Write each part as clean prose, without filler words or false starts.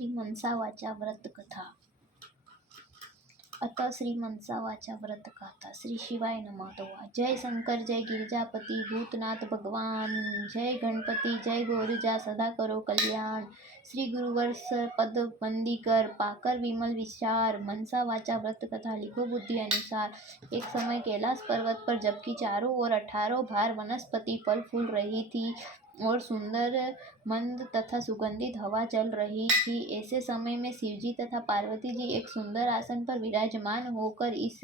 श्री मनसा वाचा व्रत कथा। अतः श्री मनसा वाचा व्रत कथा। श्री शिवाय नमः। जय शंकर, जय गिरिजापति, भूतनाथ भगवान, जय गणपति, जय गोरजा, सदा करो कल्याण। श्री गुरुवर्ष पद बंदी कर, पाकर विमल विचार, मनसा वाचा व्रत कथा लिखो बुद्धि अनुसार। एक समय कैलाश पर्वत पर जबकि चारों ओर 18 भार वनस्पति फल फूल रही थी और सुंदर मंद तथा सुगंधित हवा चल रही थी, ऐसे समय में शिवजी तथा पार्वती जी एक सुंदर आसन पर विराजमान होकर इस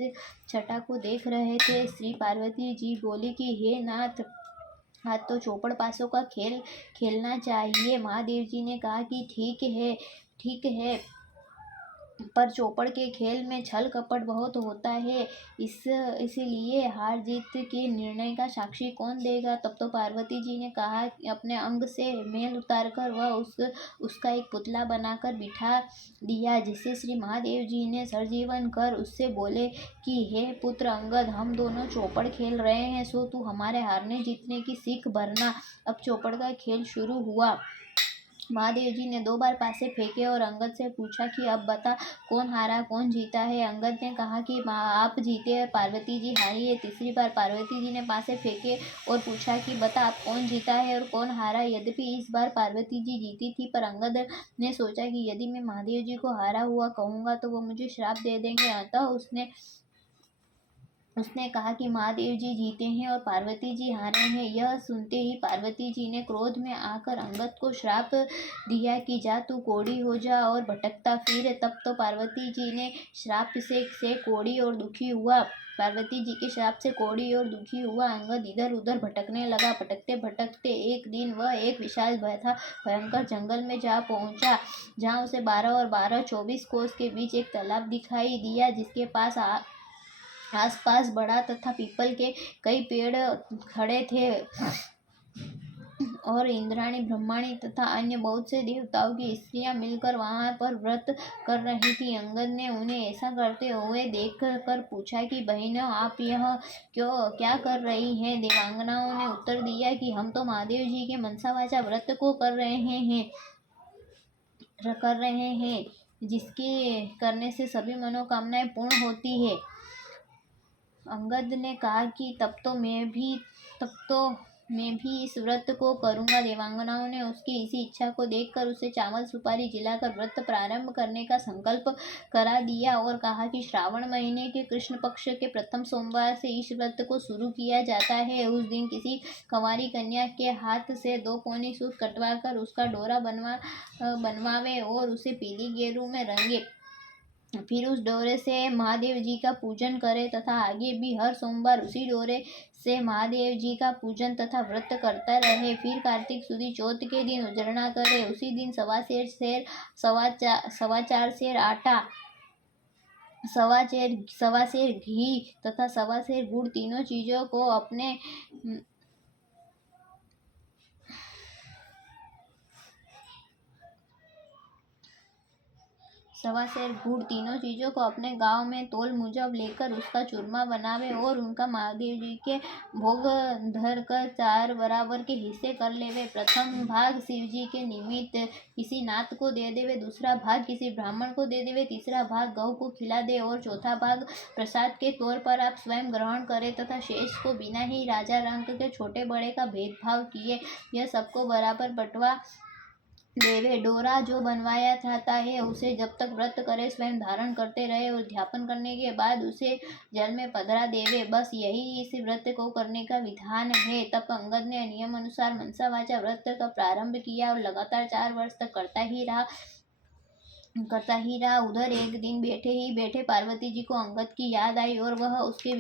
छटा को देख रहे थे। श्री पार्वती जी बोली कि हे नाथ, आज तो चौपड़ पासों का खेल खेलना चाहिए। महादेव जी ने कहा कि ठीक है, पर चौपड़ के खेल में छल कपट बहुत होता है, इसलिए हार जीत के निर्णय का साक्षी कौन देगा। तब तो पार्वती जी ने कहा अपने अंग से मैल उतारकर वह उसका एक पुतला बनाकर बिठा दिया, जिसे श्री महादेव जी ने सरजीवन कर उससे बोले कि हे पुत्र अंगद, हम दोनों चौपड़ खेल रहे हैं, सो तू हमारे हारने जीतने की सीख भरना। अब चौपड़ का खेल शुरू हुआ। महादेव जी ने 2 बार पासे फेंके और अंगद से पूछा कि अब बता, कौन हारा कौन जीता है। अंगद ने कहा कि आप जीते और पार्वती जी हारी है। तीसरी बार पार्वती जी ने पासे फेंके और पूछा कि बता, आप कौन जीता है और कौन हारा। यद्यपि इस बार पार्वती जी जीती थी, पर अंगद ने सोचा कि यदि मैं महादेव जी को हारा हुआ कहूँगा तो वो मुझे श्राप दे देंगे। अतः उसने कहा कि महादेव जी जीते हैं और पार्वती जी हारे हैं। यह सुनते ही पार्वती जी ने क्रोध में आकर अंगद को श्राप दिया कि जा तू कोढ़ी हो जा और भटकता फिर। तब तो पार्वती जी ने श्राप से कोढ़ी और दुखी हुआ। पार्वती जी के श्राप से कोढ़ी और दुखी हुआ अंगद इधर उधर भटकने लगा। भटकते भटकते एक दिन वह एक विशाल भयंकर जंगल में जा पहुंचा, जहां उसे 12 और 12 24 कोस के बीच एक तालाब दिखाई दिया, जिसके पास आसपास बड़ा तथा पीपल के कई पेड़ खड़े थे और इंद्राणी, ब्रह्माणी तथा अन्य बहुत से देवताओं की स्त्रियां मिलकर वहां पर व्रत कर रही थी। अंगद ने उन्हें ऐसा करते हुए देख कर पूछा कि बहनों, आप यह क्या कर रही हैं। देवांगनाओं ने उत्तर दिया कि हम तो महादेव जी के मनसा वाचा व्रत को कर रहे हैं, जिसके करने से सभी मनोकामनाएं पूर्ण होती है। अंगद ने कहा कि तब तो मैं भी इस व्रत को करूंगा। देवांगनाओं ने उसकी इसी इच्छा को देखकर उसे चावल सुपारी खिलाकर व्रत प्रारंभ करने का संकल्प करा दिया और कहा कि श्रावण महीने के कृष्ण पक्ष के प्रथम सोमवार से इस व्रत को शुरू किया जाता है। उस दिन किसी कंवारी कन्या के हाथ से 2 पौनी सूत कटवाकर उसका डोरा बनवावे और उसे पीली गेरू में रंगे। फिर उस डोरे से महादेव जी का पूजन करे तथा आगे भी हर सोमवार उसी डोरे से महादेव जी का पूजन तथा व्रत करता रहे। फिर कार्तिक सुदी चौथ के दिन उजरना करे। उसी दिन 4.25 सेर आटा, 1.25 सेर घी तथा 1.25 सेर गुड़, तीनों चीजों को अपने गांव में तोल मुजब लेकर उसका चूरमा बनावे और उनका महादेव जी के भोग धर कर 4 बराबर के हिस्से कर लेवे। प्रथम भाग शिव जी के निमित्त किसी नाथ को दे देवे, दूसरा भाग किसी ब्राह्मण को दे देवे, तीसरा भाग गौ को खिला दे और चौथा भाग प्रसाद के तौर पर आप स्वयं ग्रहण करें तथा शेष को बिना ही राजा रंक के छोटे बड़े का भेदभाव किए यह सबको बराबर बंटवा देवे। डोरा जो बनवाया जाता है उसे जब तक व्रत करे स्वयं धारण करते रहे और ध्यापन करने के बाद उसे जल में पधरा देवे। बस यही इस व्रत को करने का विधान है। तब अंगद ने नियम अनुसार मनसा वाचा व्रत का प्रारंभ किया और लगातार 4 वर्ष तक करता ही रहा। उधर एक दिन बैठे ही बैठे पार्वती जी को अंगद की याद आई और वह उसके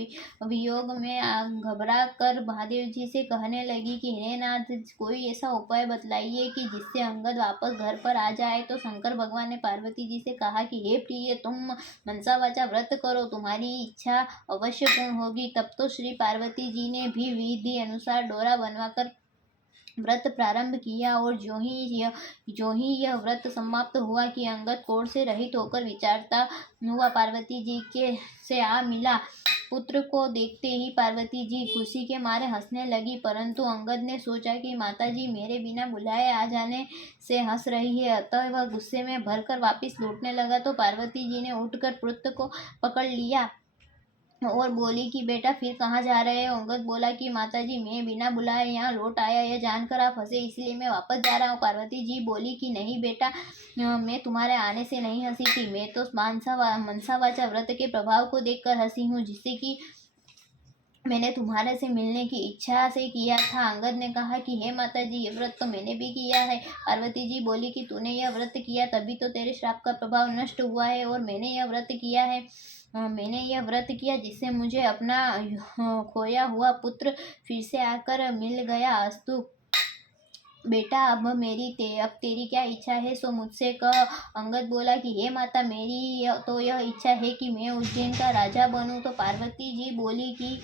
वियोग में घबरा कर महादेव जी से कहने लगी कि हे नाथ, कोई ऐसा उपाय बतलाइए कि जिससे अंगद वापस घर पर आ जाए। तो शंकर भगवान ने पार्वती जी से कहा कि हे प्रिय, तुम मनसा वाचा व्रत करो, तुम्हारी इच्छा अवश्य पूर्ण होगी। तब तो श्री पार्वती जी ने भी विधि अनुसार डोरा बनवाकर व्रत प्रारंभ किया और जो ही यह व्रत समाप्त हुआ कि अंगद कोढ़ से रहित होकर विचारता हुआ पार्वती जी के से आ मिला। पुत्र को देखते ही पार्वती जी खुशी के मारे हंसने लगी, परंतु अंगद ने सोचा कि माता जी मेरे बिना बुलाए आ जाने से हंस रही है, अतः वह गुस्से में भरकर वापस लौटने लगा तो पार्वती जी ने उठकर पुत्र को पकड़ लिया और बोली कि बेटा फिर कहाँ जा रहे हो। अंगद बोला कि माताजी मैं बिना बुलाए यहाँ लौट आया, यह जानकर आप हंसे इसलिए मैं वापस जा रहा हूँ। पार्वती जी बोली कि नहीं बेटा, मैं तुम्हारे आने से नहीं हंसी थी, मैं तो मनसा वाचा व्रत के प्रभाव को देखकर हंसी हूँ, जिससे कि मैंने तुम्हारे से मिलने की इच्छा से किया था। अंगद ने कहा कि हे माता जी ये व्रत तो मैंने भी किया है। पार्वती जी बोली कि तूने यह व्रत किया तभी तो तेरे श्राप का प्रभाव नष्ट हुआ है, और मैंने यह व्रत किया है जिससे मुझे अपना खोया हुआ पुत्र फिर से आकर मिल गया। अस्तु बेटा, अब तेरी क्या इच्छा है सो मुझसे कह। अंगद बोला कि हे माता, मेरी तो यह इच्छा है कि मैं उज्जैन का राजा बनूं। तो पार्वती जी बोली कि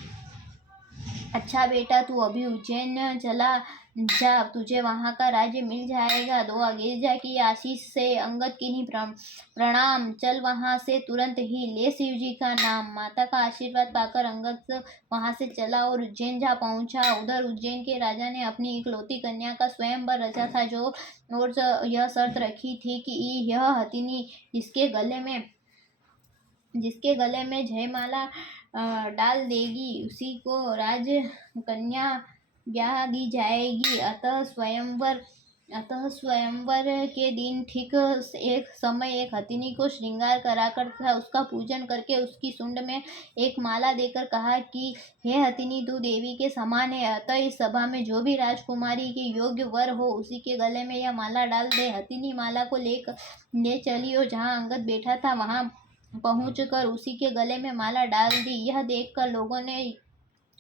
अच्छा बेटा, तू अभी उज्जैन चला जा, तुझे वहाँ का राज्य मिल जाएगा। दो गिरिजा की आशीष से अंगद की ही प्रणाम, चल वहाँ से तुरंत ही ले शिव जी का नाम। माता का आशीर्वाद पाकर अंगद वहाँ से चला और उज्जैन जा पहुँचा। उधर उज्जैन के राजा ने अपनी इकलौती कन्या का स्वयंवर रचा था, जो और यह शर्त रखी थी कि यह हथिनी जिसके गले में जयमाला डाल देगी उसी को राज कन्या ब्याह दी जाएगी। अतः स्वयंवर के दिन ठीक एक समय एक हथिनी को श्रृंगार कराकर तथा उसका पूजन करके उसकी सुंड में एक माला देकर कहा कि हे हथिनी, तू देवी के समान है, अतः इस सभा में जो भी राजकुमारी के योग्य वर हो उसी के गले में यह माला डाल दे। हथिनी माला को ले चली और जहाँ अंगद बैठा था वहाँ पहुंचकर उसी के गले में माला डाल दी। यह देखकर लोगों ने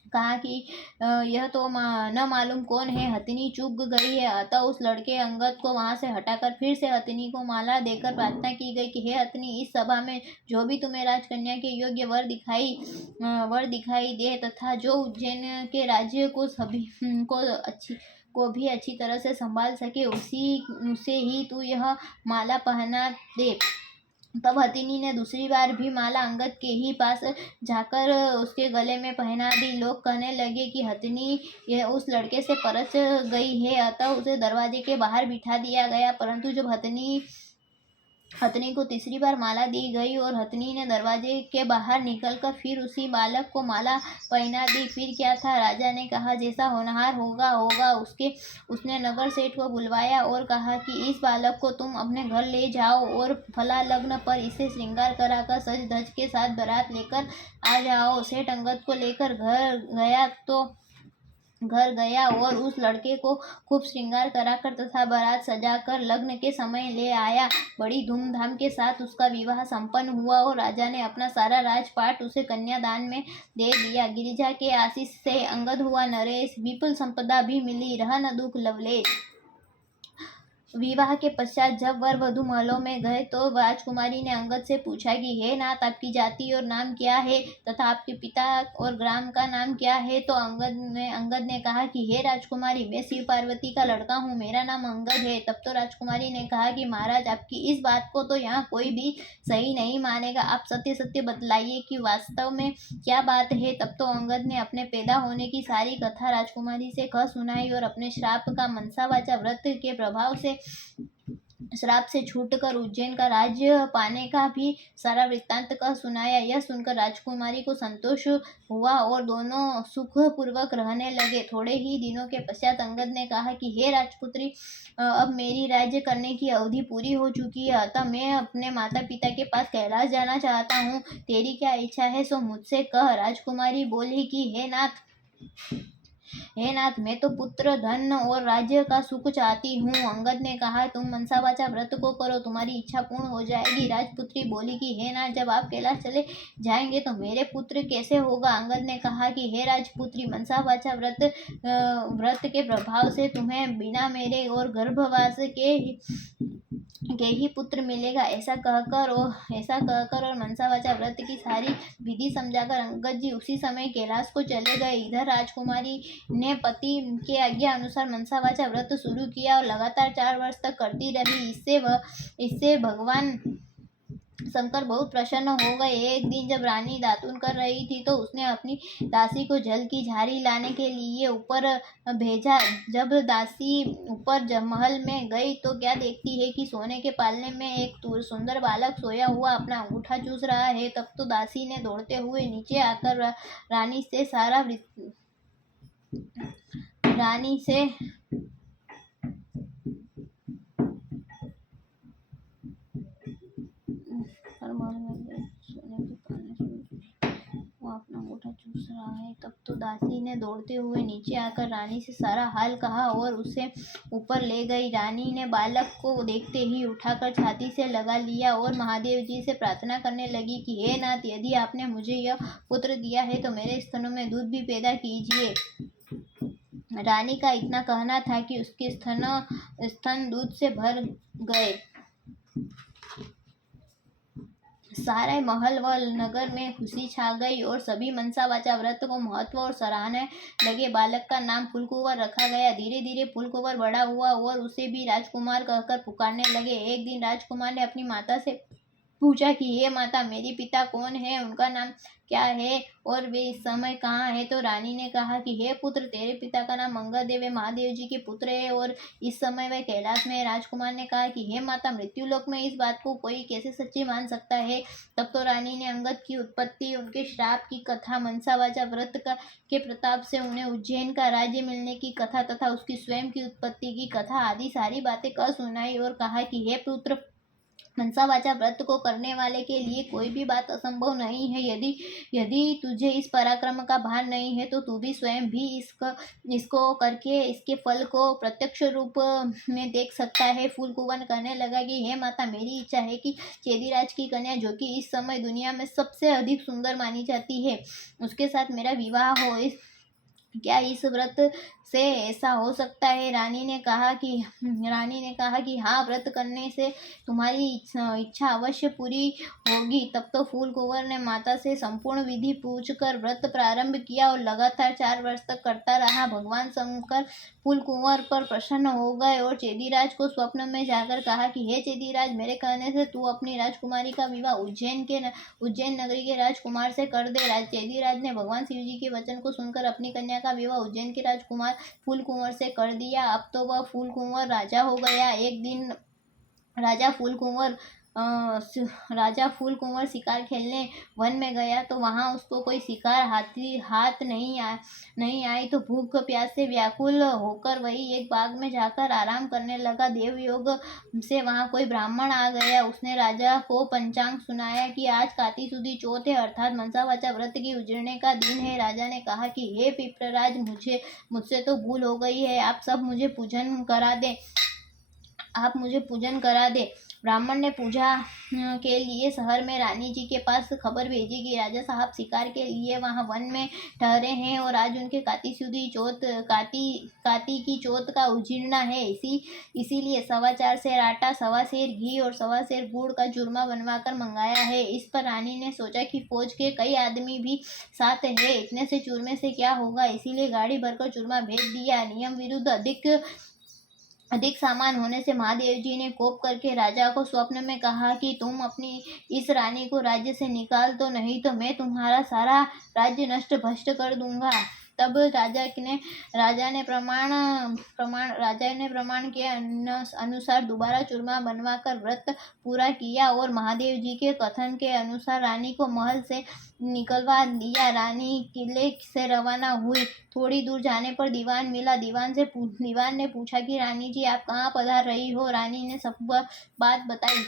कहा कि यह तो न मालूम कौन है, हथिनी चूक गई है। अतः उस लड़के अंगद को वहां से हटाकर फिर से हथिनी को माला देकर प्रार्थना की गई कि हे हथिनी, इस सभा में जो भी तुम्हें राजकन्या के योग्य वर दिखाई दे तथा जो उज्जैन के राज्य को भी अच्छी तरह से संभाल सके उसे ही तू यह माला पहना दे। तब हथिनी ने दूसरी बार भी माला अंगद के ही पास जाकर उसके गले में पहना दी। लोग कहने लगे कि हथिनी यह उस लड़के से परच गई है, अतः उसे दरवाजे के बाहर बिठा दिया गया। परंतु जब हथिनी को तीसरी बार माला दी गई और हथिनी ने दरवाजे के बाहर निकलकर फिर उसी बालक को माला पहना दी। फिर क्या था, राजा ने कहा जैसा होनहार होगा। उसने नगर सेठ को बुलवाया और कहा कि इस बालक को तुम अपने घर ले जाओ और फला लग्न पर इसे श्रृंगार कराकर सज धज के साथ बारात लेकर आ जाओ। सेठ अंगद को लेकर घर गया और उस लड़के को खूब श्रृंगार कराकर तथा बारात सजाकर लग्न के समय ले आया। बड़ी धूमधाम के साथ उसका विवाह संपन्न हुआ और राजा ने अपना सारा राजपाट उसे कन्यादान में दे दिया। गिरिजा के आशीष से अंगद हुआ नरेश, विपुल संपदा भी मिली, रहा न दुख लवलेश। विवाह के पश्चात जब वर वधू महलों में गए तो राजकुमारी ने अंगद से पूछा कि हे नाथ, आपकी जाति और नाम क्या है तथा आपके पिता और ग्राम का नाम क्या है। तो अंगद ने कहा कि हे राजकुमारी, मैं शिव पार्वती का लड़का हूँ, मेरा नाम अंगद है। तब तो राजकुमारी ने कहा कि महाराज, आपकी इस बात को तो यहाँ कोई भी सही नहीं मानेगा, आप सत्य सत्य बतलाइए कि वास्तव में क्या बात है। तब तो अंगद ने अपने पैदा होने की सारी कथा राजकुमारी से कह सुनाई और अपने श्राप का मनसा वाचा व्रत के प्रभाव से श्राप से छूटकर उज्जैन का राज्य पाने का भी सारा वृत्तांत कह सुनाया। यह सुनकर राजकुमारी को संतोष हुआ और दोनों सुखपूर्वक रहने लगे। थोड़े ही दिनों के पश्चात अंगद ने कहा कि हे राजपुत्री, अब मेरी राज्य करने की अवधि पूरी हो चुकी है, अतः मैं अपने माता पिता के पास कैलाश जाना चाहता हूँ। तेरी क्या इच्छा है सो मुझसे कह। राजकुमारी बोली कि हे नाथ, मैं तो पुत्र, धन और राज्य का सुख चाहती हूँ। अंगद ने कहा तुम मनसा वाचा व्रत को करो, तुम्हारी इच्छा पूर्ण हो जाएगी। राजपुत्री बोली कि हे नाथ, जब आप कैलाश चले जाएंगे तो मेरे पुत्र कैसे होगा। अंगद ने कहा कि हे राजपुत्री, मनसा वाचा व्रत के प्रभाव से तुम्हें बिना मेरे और गर्भवास के के ही पुत्र मिलेगा। ऐसा कहकर और मनसा वाचा व्रत की सारी विधि समझाकर अंगद जी उसी समय कैलाश को चले गए। इधर राजकुमारी ने पति के आज्ञा अनुसार मनसा वाचा व्रत शुरू किया और लगातार 4 वर्ष तक करती रही। इससे भगवान शंकर बहुत प्रसन्न हो गए। एक दिन जब रानी दातुन कर रही थी तो उसने अपनी दासी को जल की झाड़ी लाने के लिए ऊपर भेजा। जब दासी ऊपर महल में गई तो क्या देखती है कि सोने के पालने में एक सुंदर बालक सोया हुआ अपना अंगूठा चूस रहा है। तब तो दासी ने दौड़ते हुए नीचे आकर रानी से सारा हाल कहा और उसे ऊपर ले गई। रानी ने बालक को देखते ही उठाकर छाती से लगा लिया और महादेव जी से प्रार्थना करने लगी कि हे नाथ, यदि आपने मुझे यह पुत्र दिया है तो मेरे स्तनों में दूध भी पैदा कीजिए। रानी का इतना कहना था कि उसके स्तन दूध से भर गए। सारे महल व नगर में खुशी छा गई और सभी मनसा वाचा व्रत को महत्व और सराहने लगे। बालक का नाम फूलकुंवर रखा गया। धीरे धीरे फूलकुंवर बड़ा हुआ और उसे भी राजकुमार कहकर पुकारने लगे। एक दिन राजकुमार ने अपनी माता से पूछा कि हे माता, मेरे पिता कौन है, उनका नाम क्या है और वे इस समय कहाँ है। तो रानी ने कहा कि हे पुत्र, तेरे पिता का नाम मंगलदेव है, महादेव जी के पुत्र है और इस समय वे कैलाश में है। राजकुमार ने कहा कि हे माता, मृत्युलोक में इस बात को कोई कैसे सच्ची मान सकता है। तब तो रानी ने अंगद की उत्पत्ति, उनके श्राप की कथा, मनसा वाचा व्रत के प्रताप से उन्हें उज्जैन का राज्य मिलने की कथा तथा उसकी स्वयं की उत्पत्ति की कथा आदि सारी बातें कह सुनाई और कहा कि हे पुत्र, मनसा वाचा व्रत को करने वाले के लिए कोई भी बात असंभव नहीं है। यदि तुझे इस पराक्रम का भान नहीं है तो तू भी स्वयं भी इसको करके इसके फल को प्रत्यक्ष रूप में देख सकता है। फूलकुंवर कहने लगा कि हे माता, मेरी इच्छा है कि चेदीराज की कन्या, जो कि इस समय दुनिया में सबसे अधिक सुंदर मानी जाती है, उसके साथ मेरा विवाह हो। क्या इस व्रत से ऐसा हो सकता है। रानी ने कहा कि हाँ, व्रत करने से तुम्हारी इच्छा अवश्य पूरी होगी। तब तो फूलकुंवर ने माता से संपूर्ण विधि पूछकर व्रत प्रारंभ किया और लगातार 4 वर्ष तक करता रहा। भगवान शंकर फूलकुंवर पर प्रसन्न हो गए और चेदीराज को स्वप्न में जाकर कहा कि हे चेदीराज, मेरे कहने से तू अपनी राजकुमारी का विवाह उज्जैन नगरी के राजकुमार से कर दे। चेदीराज ने भगवान शिव जी के वचन को सुनकर अपनी कन्या का विवाह उज्जैन के राजकुमार फूलकुंवर से कर दिया। अब तो वह फूलकुंवर राजा हो गया। एक दिन राजा फूलकुंवर शिकार खेलने वन में गया तो वहां उसको कोई शिकार हाथ नहीं आई तो भूख प्यास से व्याकुल होकर वही एक बाग में जाकर आराम करने लगा। देवयोग से वहां कोई ब्राह्मण आ गया। उसने राजा को पंचांग सुनाया कि आज काती सुदी चौथ है, अर्थात मनसा वाचा व्रत की उजड़ने का दिन है। राजा ने कहा कि हे विप्रराज, मुझसे तो भूल हो गई है, आप मुझे पूजन करा दे। ब्राह्मण ने पूजा के लिए शहर में रानी जी के पास खबर भेजी कि राजा साहब शिकार के लिए वहां वन में ठहरे हैं और आज उनके काती की चौथ का उजीरना है। इसीलिए 4.25 सेर आटा, 1.25 सेर घी और 1.25 सेर गुड़ का चूरमा बनवाकर मंगाया है। इस पर रानी ने सोचा कि फौज के कई आदमी भी साथ है, इतने से चूरमे से क्या होगा, इसीलिए गाड़ी भरकर चूरमा भेज दिया। नियम विरुद्ध अधिक सामान होने से महादेव जी ने कोप करके राजा को स्वप्न में कहा कि तुम अपनी इस रानी को राज्य से निकाल दो, नहीं तो मैं तुम्हारा सारा राज्य नष्ट भ्रष्ट कर दूंगा। तब राजा ने प्रमाण के अनुसार दोबारा चूरमा बनवाकर व्रत पूरा किया और महादेव जी के कथन के अनुसार रानी को महल से निकलवा दिया। रानी किले से रवाना हुई। थोड़ी दूर जाने पर दीवान मिला। दीवान ने पूछा कि रानी जी, आप कहाँ पधार रही हो। रानी ने सब बात बताई।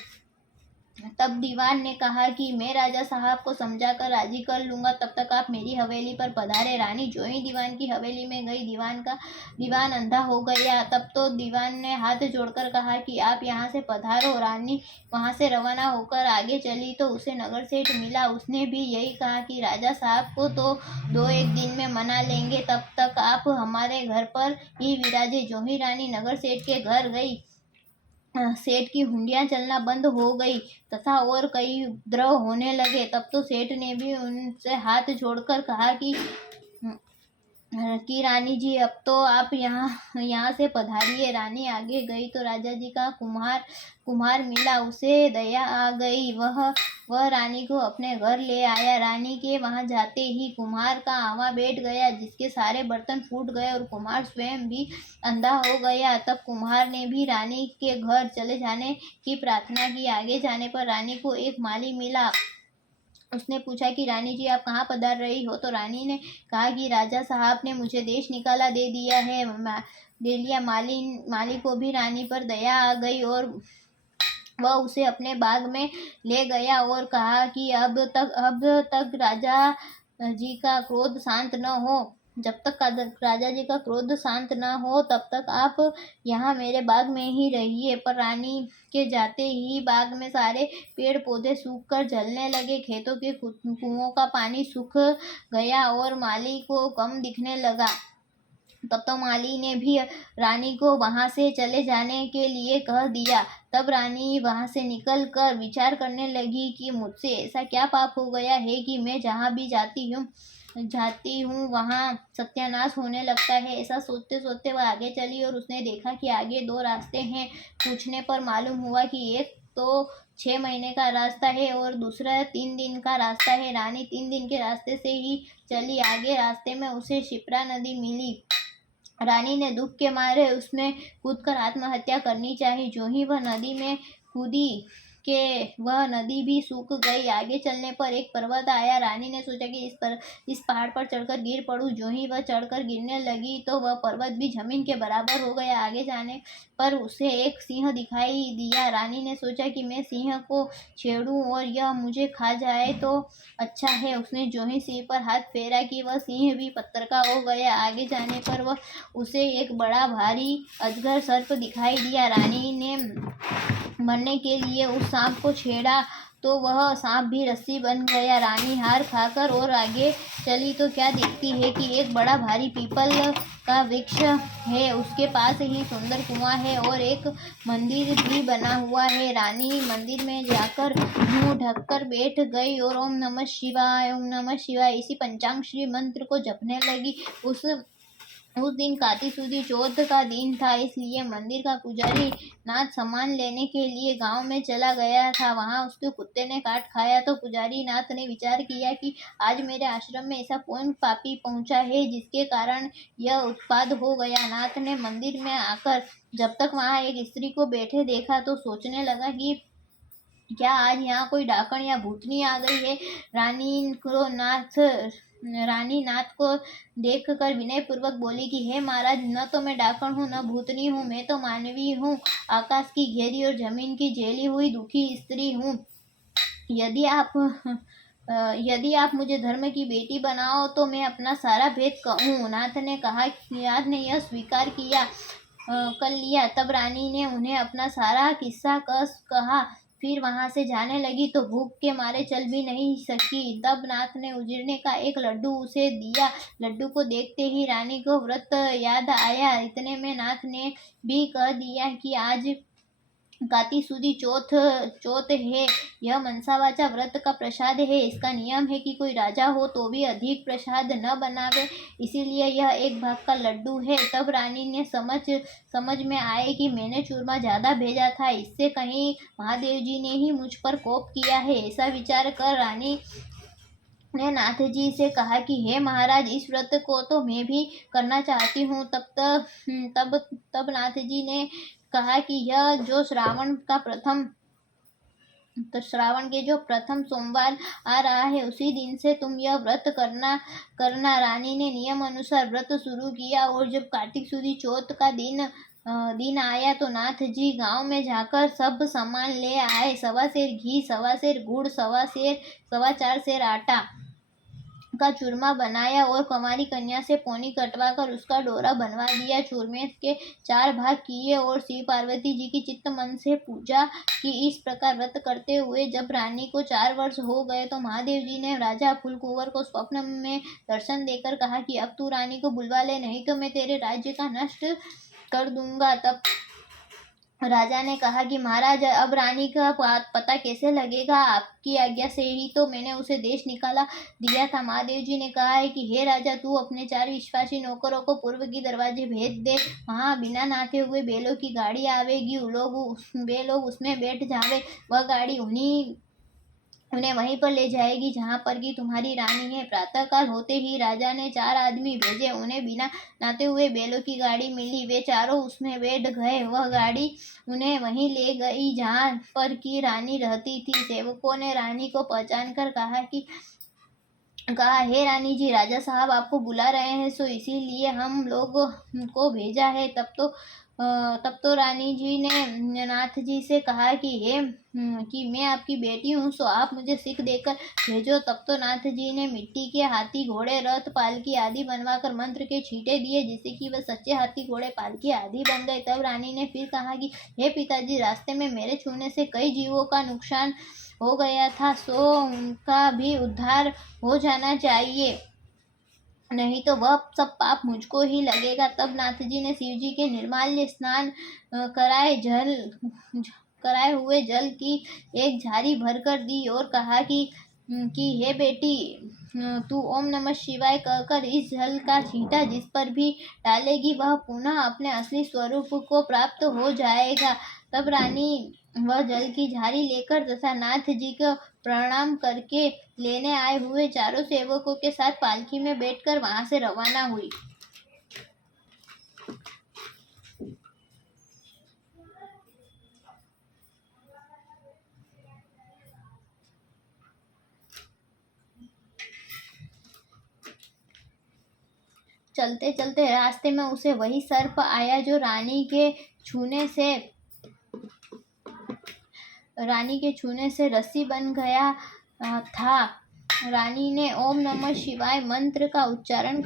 तब दीवान ने कहा कि मैं राजा साहब को समझाकर राजी कर लूंगा, तब तक आप मेरी हवेली पर पधारे। रानी जो ही दीवान की हवेली में गई, दीवान अंधा हो गया। तब तो दीवान ने हाथ जोड़कर कहा कि आप यहाँ से पधारो। रानी वहाँ से रवाना होकर आगे चली तो उसे नगर सेठ मिला। उसने भी यही कहा कि राजा साहब को तो 2-1 दिन में मना लेंगे, तब तक आप हमारे घर पर ही विराजे। जो ही रानी नगर सेठ के घर गई सेठ की हुंडियाँ चलना बंद हो गई तथा और कई उपद्रव होने लगे। तब तो सेठ ने भी उनसे हाथ जोड़कर कहा कि रानी जी, अब तो आप यहाँ से पधारिए। रानी आगे गई तो राजा जी का कुम्हार मिला। उसे दया आ गई। वह रानी को अपने घर ले आया। रानी के वहाँ जाते ही कुम्हार का आवा बैठ गया, जिसके सारे बर्तन फूट गए और कुम्हार स्वयं भी अंधा हो गया। तब कुम्हार ने भी रानी के घर चले जाने की प्रार्थना की। आगे जाने पर रानी को एक माली मिला। उसने पूछा कि रानी जी, आप कहाँ पधार रही हो? तो रानी ने कहा कि राजा साहब ने मुझे देश निकाला दे दिया। माली को भी रानी पर दया आ गई और वह उसे अपने बाग में ले गया और कहा कि अब तक राजा जी का क्रोध शांत न हो जब तक राजा जी का क्रोध शांत न हो तब तक आप यहाँ मेरे बाग में ही रहिए। पर रानी के जाते ही बाग में सारे पेड़ पौधे सूख कर जलने लगे। खेतों के कुओं का पानी सूख गया और माली को कम दिखने लगा। तब तो माली ने भी रानी को वहाँ से चले जाने के लिए कह दिया। तब रानी वहाँ से निकल कर विचार करने लगी कि मुझसे ऐसा क्या पाप हो गया है कि मैं जहाँ भी जाती हूँ वहाँ सत्यानाश होने लगता है। ऐसा सोचते सोचते वह आगे चली और उसने देखा कि आगे 2 रास्ते हैं। पूछने पर मालूम हुआ कि एक तो 6 महीने का रास्ता है और दूसरा 3 दिन का रास्ता है। रानी 3 दिन के रास्ते से ही चली। आगे रास्ते में उसे शिप्रा नदी मिली। रानी ने दुख के मारे उसमें कूदकर आत्महत्या करनी चाहिए। जो ही वह नदी में कूदी कि वह नदी भी सूख गई। आगे चलने पर एक पर्वत आया। रानी ने सोचा कि इस पहाड़ पर चढ़कर गिर पड़ूं। जो ही वह चढ़कर गिरने लगी तो वह पर्वत भी जमीन के बराबर हो गया। आगे जाने पर उसे एक सिंह दिखाई दिया। रानी ने सोचा कि मैं सिंह को छेड़ूं और यह मुझे खा जाए तो अच्छा है। उसने जो ही सिंह पर हाथ फेरा कि वह सिंह भी पत्थर का हो गया। आगे जाने पर उसे एक बड़ा भारी अजगर सर्प दिखाई दिया। रानी ने मरने के लिए उस सांप को छेड़ा तो वह सांप भी रस्सी बन गया। रानी हार खाकर और आगे चली तो क्या देखती है कि एक बड़ा भारी पीपल का वृक्ष है। उसके पास ही सुंदर कुआं है और एक मंदिर भी बना हुआ है। रानी मंदिर में जाकर मुंह ढककर बैठ गई और ओम नमः शिवाय इसी पंचाक्षरी मंत्र को जपने लगी। उस दिन काती सुदी चौथ का दिन था, इसलिए मंदिर का पुजारी नाथ सामान लेने के लिए गांव में चला गया था। वहां उसके कुत्ते ने काट खाया तो पुजारी नाथ ने विचार किया कि आज मेरे आश्रम में ऐसा कौन पापी पहुंचा है जिसके कारण यह उत्पात हो गया। नाथ ने मंदिर में आकर जब तक वहां एक स्त्री को बैठे देखा तो सोचने लगा कि क्या आज यहाँ कोई डाकण या भूतनी आ गई है। रानी नाथ को देखकर विनय पूर्वक बोली कि हे महाराज, न तो मैं डाकण हूँ न भूतनी हूँ, मैं तो मानवी हूँ, आकाश की घेरी और जमीन की झेली हुई दुखी स्त्री हूँ। यदि आप मुझे धर्म की बेटी बनाओ तो मैं अपना सारा भेद कहूँ। नाथ ने यह स्वीकार कर लिया। तब रानी ने उन्हें अपना सारा किस्सा कहा। फिर वहां से जाने लगी तो भूख के मारे चल भी नहीं सकी। तब नाथ ने उजिरने का एक लड्डू उसे दिया। लड्डू को देखते ही रानी को व्रत याद आया। इतने में नाथ ने भी कह दिया कि आज काती सुदी चौथ है। यह मनसावाचा व्रत का प्रसाद है। इसका नियम है कि कोई राजा हो तो भी अधिक प्रसाद न बनावे, इसीलिए यह एक भाग का लड्डू है। तब रानी ने समझ में आए कि मैंने चूरमा ज्यादा भेजा था, इससे कहीं महादेव जी ने ही मुझ पर कोप किया है। ऐसा विचार कर रानी ने नाथ जी से कहा कि हे महाराज, इस व्रत को तो मैं भी करना चाहती हूँ। तब नाथ जी ने कहा कि यह जो श्रावण के जो प्रथम सोमवार आ रहा है उसी दिन से तुम यह व्रत करना। रानी ने नियम अनुसार व्रत शुरू किया और जब कार्तिक सुदी चौथ का दिन आया तो नाथ जी गांव में जाकर सब सामान ले आए। 1.25 सेर घी, 1.25 सेर गुड़, 4 सेर आटा का चूरमा बनाया और कुंवारी कन्या से पौनी कटवाकर उसका डोरा बनवा दिया। चूरमे के 4 भाग किए और शिव पार्वती जी की चित्त मन से पूजा की। इस प्रकार व्रत करते हुए जब रानी को 4 वर्ष हो गए तो महादेव जी ने राजा फूलकुंवर को स्वप्न में दर्शन देकर कहा कि अब तू रानी को बुलवा ले, नहीं तो मैं तेरे राज्य का नष्ट कर दूंगा। तब राजा ने कहा कि महाराज, अब रानी का पता कैसे लगेगा? आपकी आज्ञा से ही तो मैंने उसे देश निकाला दिया था। महादेव जी ने कहा है कि हे राजा, तू अपने 4 विश्वासी नौकरों को पूर्व की दरवाजे भेज दे। वहाँ बिना नहाते हुए बैलों की गाड़ी आवेगी, वे लोग उसमें बैठ जावे। वह गाड़ी उन्हें वहीं पर ले जाएगी जहाँ पर की तुम्हारी रानी है। प्रातःकाल होते ही राजा ने 4 आदमी भेजे। उन्हें बिना नहाते हुए बैलों की गाड़ी मिली। वे चारों उसमें बैठ गए। वह गाड़ी उन्हें वहीं ले गई जहाँ पर की रानी रहती थी। सेवकों ने रानी को पहचान कर कहा, हे रानी जी, राजा साहब आपको बुला रहे हैं, सो इसीलिए हम लोग को भेजा है। तब तो रानी जी ने नाथ जी से कहा कि मैं आपकी बेटी हूँ, सो आप मुझे सिख देकर भेजो। तब तो नाथ जी ने मिट्टी के हाथी, घोड़े, रथ, पालकी आदि बनवाकर मंत्र के छींटे दिए, जिससे कि वह सच्चे हाथी, घोड़े, पालकी आदि बन गए। तब रानी ने फिर कहा कि हे पिताजी, रास्ते में मेरे छूने से कई जीवों का नुकसान हो गया था, सो उनका भी उद्धार हो जाना चाहिए, नहीं तो वह सब पाप मुझको ही लगेगा। तब नाथ जी ने शिव जी के निर्माल्य स्नान कराए हुए जल की एक झारी भरकर दी और कहा कि हे बेटी, तू ओम नमः शिवाय कहकर इस जल का छींटा जिस पर भी डालेगी, वह पुनः अपने असली स्वरूप को प्राप्त हो जाएगा। तब रानी वह जल की झारी लेकर तथा नाथ जी को प्रणाम करके लेने आए हुए चारों सेवकों के साथ पालकी में बैठकर वहां से रवाना हुई। चलते चलते रास्ते में उसे वही सर्प आया जो रानी के छूने से रस्सी बन गया था। रानी ने ओम नमः शिवाय मंत्र का उच्चारण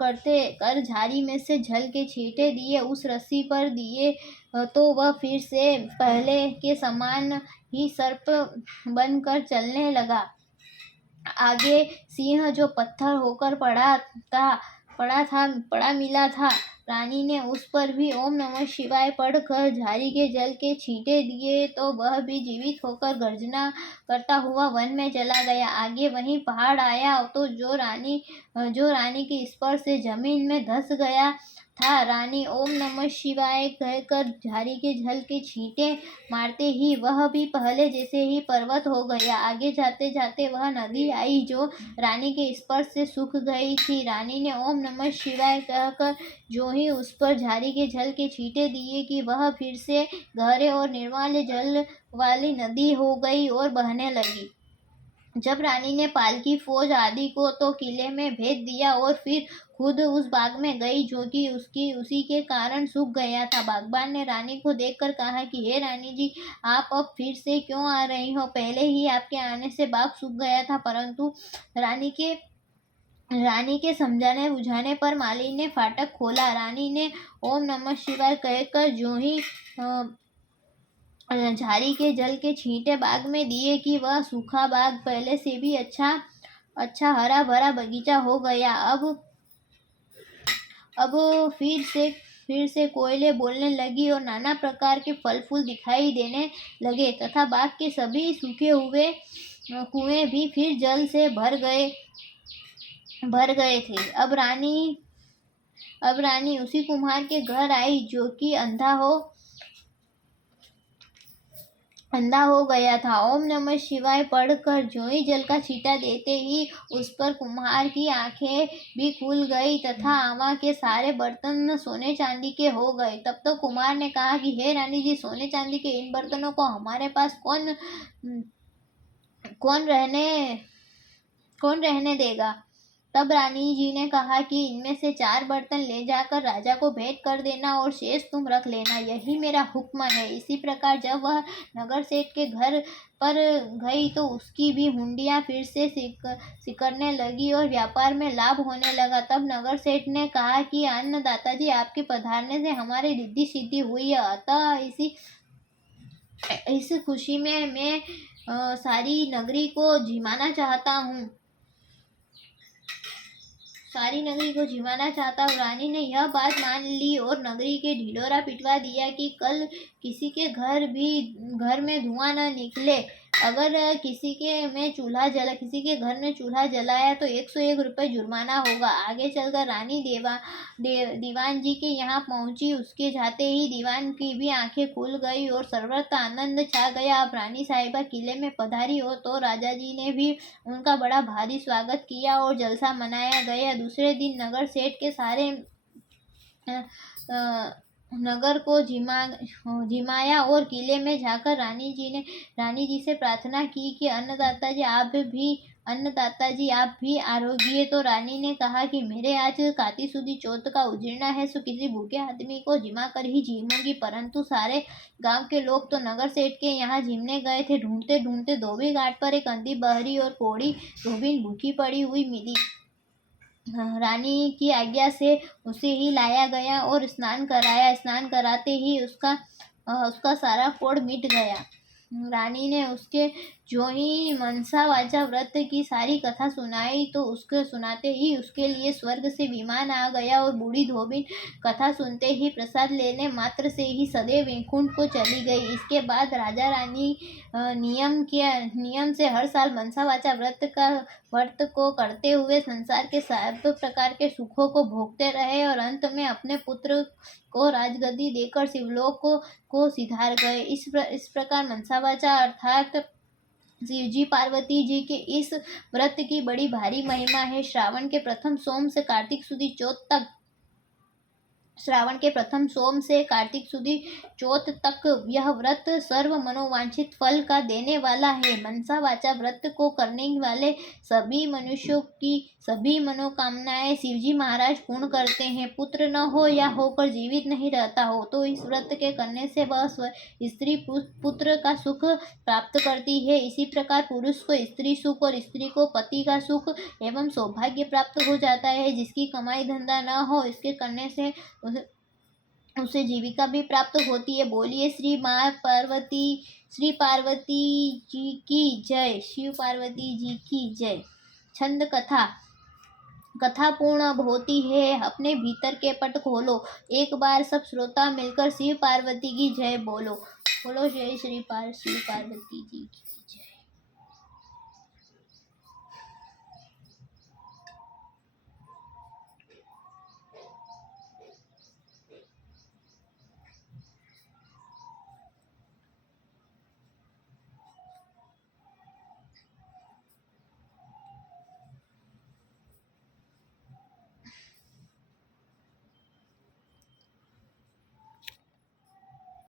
कर झाड़ी में से जल के छींटे दिए, उस रस्सी पर दिए, तो वह फिर से पहले के समान ही सर्प बनकर चलने लगा। आगे सिंह जो पत्थर होकर पड़ा मिला था। रानी ने उस पर भी ओम नमः शिवाय पढ़कर झाड़ी के जल के छींटे दिए, तो वह भी जीवित होकर गर्जना करता हुआ वन में चला गया। आगे वहीं पहाड़ आया, तो जो रानी के स्पर्श से जमीन में धंस गया था। रानी ओम नमः शिवाय कहकर झाड़ी के जल के छींटे मारते ही वह भी पहले जैसे ही पर्वत हो गया। आगे जाते जाते वह नदी आई जो रानी के स्पर्श से सूख गई थी। रानी ने ओम नमः शिवाय कहकर जो ही उस पर झाड़ी के जल के छींटे दिए कि वह फिर से गहरे और निर्मल जल वाली नदी हो गई और बहने लगी। जब रानी ने पालकी, फौज आदि को तो किले में भेज दिया और फिर खुद उस बाग में गई जो कि उसी के कारण सूख गया था। बागबान ने रानी को देखकर कहा कि हे रानी जी, आप अब फिर से क्यों आ रही हो? पहले ही आपके आने से बाग सूख गया था। परंतु रानी के समझाने बुझाने पर माली ने फाटक खोला। रानी ने ओम नमः शिवाय कहकर जो ही झाड़ी के जल के छींटे बाग में दिए कि वह सूखा बाग पहले से भी अच्छा हरा भरा बगीचा हो गया। अब फिर से कोयले बोलने लगी और नाना प्रकार के फल फूल दिखाई देने लगे तथा बाग के सभी सूखे हुए कुएं भी फिर जल से भर गए थे। अब रानी उसी कुम्हार के घर आई जो कि अंधा हो गया था। ओम नमः शिवाय पढ़कर जो ही जल का छींटा देते ही उस पर कुम्हार की आंखें भी खुल गई तथा आमा के सारे बर्तन सोने चांदी के हो गए। तब तो कुम्हार ने कहा कि हे रानी जी, सोने चांदी के इन बर्तनों को हमारे पास कौन रहने देगा? तब रानी जी ने कहा कि इनमें से 4 बर्तन ले जाकर राजा को भेंट कर देना और शेष तुम रख लेना, यही मेरा हुक्म है। इसी प्रकार जब वह नगर सेठ के घर पर गई तो उसकी भी हुंडियां फिर से सिकरने लगी और व्यापार में लाभ होने लगा। तब नगर सेठ ने कहा कि अन्नदाता जी, आपके पधारने से हमारी रिद्धि सिद्धि हुई है, अतः इस खुशी में मैं सारी नगरी को जिमाना चाहता हूँ। सारी नगरी को झिमाना चाहता हूँ। रानी ने यह बात मान ली और नगरी के ढिढोरा पिटवा दिया कि कल किसी के घर में धुआं न निकले। अगर किसी के घर में चूल्हा जलाया तो 101 रुपये जुर्माना होगा। आगे चलकर रानी दीवान जी के यहाँ पहुँची। उसके जाते ही दीवान की भी आंखें खुल गई और सर्वत्र आनंद छा गया। अब रानी साहिबा किले में पधारी हो तो राजा जी ने भी उनका बड़ा भारी स्वागत किया और जलसा मनाया गया। दूसरे दिन नगर सेठ के सारे नगर को झिमाया और किले में जाकर रानी जी से प्रार्थना की कि अन्नदाता जी आप भी आरोगिए। तो रानी ने कहा कि मेरे आज काती सुदी चौथ का उजीरना है, सो किसी भूखे आदमी को झिमा कर ही झिमूंगी। परंतु सारे गांव के लोग तो नगर सेठ के यहाँ झिमने गए थे। ढूंढते ढूंढते धोबी घाट पर एक अंधी बहरी और कोढ़ी धोबिन भूखी पड़ी हुई मिली। रानी की आज्ञा से उसे ही लाया गया और स्नान कराया। स्नान कराते ही उसका सारा कोढ़ मिट गया। रानी ने उसके जो ही मनसा वाचा व्रत की सारी कथा सुनाई तो उसके सुनाते ही उसके लिए स्वर्ग से विमान आ गया और बूढ़ी धोबिन कथा सुनते ही प्रसाद लेने मात्र से ही सदैव वैकुंठ को चली गई। इसके बाद राजा रानी नियम से हर साल मनसा वाचा व्रत को करते हुए संसार के सब प्रकार के सुखों को भोगते रहे और अंत में अपने पुत्र को राजगद्दी देकर शिवलोक को सिधार गए। इस प्रकार मनसा वाचा अर्थात शिवजी पार्वती जी के इस व्रत की बड़ी भारी महिमा है। श्रावण के प्रथम सोम से कार्तिक सुदी चौथ तक यह व्रत सर्व मनोवांछित फल का देने वाला है। मनसा वाचा व्रत को करने वाले सभी मनुष्यों की सभी मनोकामनाएं शिवजी महाराज पूर्ण करते हैं। पुत्र न हो या होकर जीवित नहीं रहता हो तो इस व्रत के करने से वह स्त्री पुत्र का सुख प्राप्त करती है। इसी प्रकार पुरुष को स्त्री सुख और स्त्री को पति का सुख एवं सौभाग्य प्राप्त हो जाता है। जिसकी कमाई धंधा न हो इसके करने से उसे जीविका भी प्राप्त होती है। बोलिए श्री पार्वती जी की जय। शिव पार्वती जी की जय। छंद कथा पूर्ण होती है। अपने भीतर के पट खोलो। एक बार सब श्रोता मिलकर शिव पार्वती की जय बोलो। बोलो जय श्री पार्वती जी की।